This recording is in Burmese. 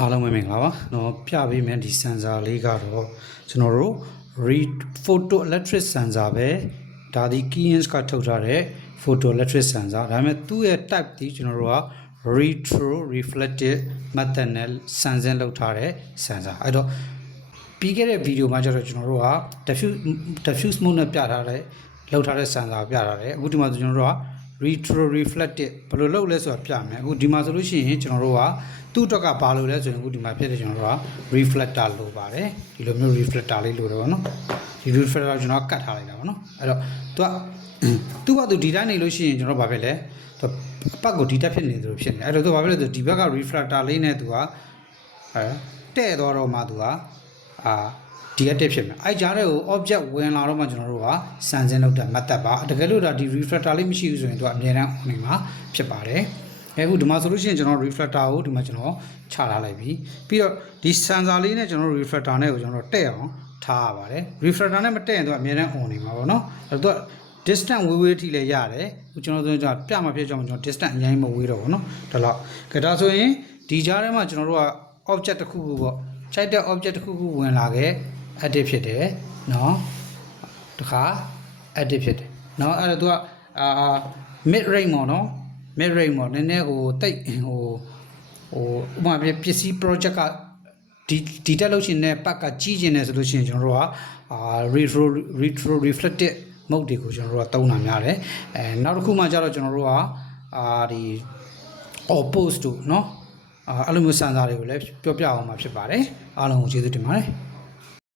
အားလုံးပဲမင်္ဂလာပါเนาะပြပေးမယ်ဒီ sensor လေးကတော့ကျွန်တော်တို့ read photo electric sensor ပဲဒါဒီ Keyence ကထုတ်ထားတဲ့ photo electric sensor ဒါပေမဲ့သူ့ရဲ့ type ဒီကျွန်တော်တို့က retro reflective method နဲ့ sensing လုပ်ထားတဲ့ sensor အဲ့တော့ပြီးခဲ့တဲ့ video မှာကျတော့ကျွန်တော်တို့က diffuse mode နဲ့ပြထားတဲ့လောက်ထားတဲ့ sensor ပြထားတယ်အခုဒီမှာဆိုကျွန်တော်တို့ကretro reflective ဘယ်လိုလုပ်လဲဆိုတာပြမယ်အခုဒီမှာဆိုလို့ရှိရင်ကျွန်တော်တို့ကသူ့အတွက်ကဘာလို့လဲဆိုရင်အခုဒီမှာဖြစ်တဲ့ကျွန်တော်တို့က reflector လို့ပါတယ်ဒီလိုမျိုး reflector လေးလို့တော့ဗောနော်ဒီ reflector ကျွန်တော်ကတ်ထားလိုက်တာဗောနော်အဲ့တော့သူကသူဒီတိုင်းနေလို့ရှိရင်ကျွန်တော်ဘာဖြစ်လဲသူအပတ်ကိုဒီတက်ဖြစ်နေတယ်လို့ဖြစ်နေအဲ့တော့သူဘာဖြစ်လဲဆိုဒီဘက်က reflector လေးနဲ့သူကတဲ့သွားတော့မှသူကဒီကတက်ဖြစ်မယ်အဲ့ကြားတဲ့ကို object ဝင်လာတော့မှကျွန်တော်တို့က sensing လုပ်တဲ့ method ပါတကယ်လို့ဒါဒီ reflector လေးမရှိဘူးဆိုရင်သူကအမြဲတမ်း on နေမှာဖြစ်ပါတယ်အခုဒီမှာဆိုလို့ရှိရင်ကျွန်တော် reflector ကိုဒီမှာကျွန်တော်ချထားလိုက်ပြီပြီးတော့ဒီ sensor လေးနဲ့ကျွန်တော် reflector နဲ့ကိုကျွန်တော်တက်အောင်ထားရပါတယ် reflector နဲ့မတက်ရင်သူကအမြဲတမ်း on နေမှာပေါ့နော်အဲ့တော့ distance ဝေးထိလည်းရတယ်အခုကျွန်တော်ဆိုရင်ကျွန်တော်ပြမှာဖြစ်ကြောင်းကျွန်တော် distance အရင်မဝေးတော့ဘူးနော်ဒါတော့ဒါဆိုရင်ဒီကြားထဲမှာကျွန်တော်တို့က object တစ်ခုခုပေါ့ခြိုက်တဲ့ object တစ်ခုခုဝင်လာခဲ့ edit ဖြစ်တယ်เนาะတခါ edit ဖြစ်တယ်เนาะအဲ့တော့သူကmid range ပေါ့เนาะmid range ပေါ့နည်းနည်းဟိုတိတ်ဟိုဥပမာပစ္စည်း project ကဒီတက်လို့ရှိရင်လည်းပတ်ကကြီးကျင်နေဆိုလို့ရှိရင်ကျွန်တော်တို့ကretro reflective mode တွေကိုကျွန်တော်တို့ကသုံးတာများတယ်နောက်တစ်ခုမှကျတော့ကျွန်တော်တို့ကဒီ oppose တို့เนาะအဲ့လိုမျိုးစံစာတွေကိုလည်းပြောပြအောင်မှာဖြစ်ပါတယ်အားလုံးကိုကျေးဇူးတင်ပါတယ်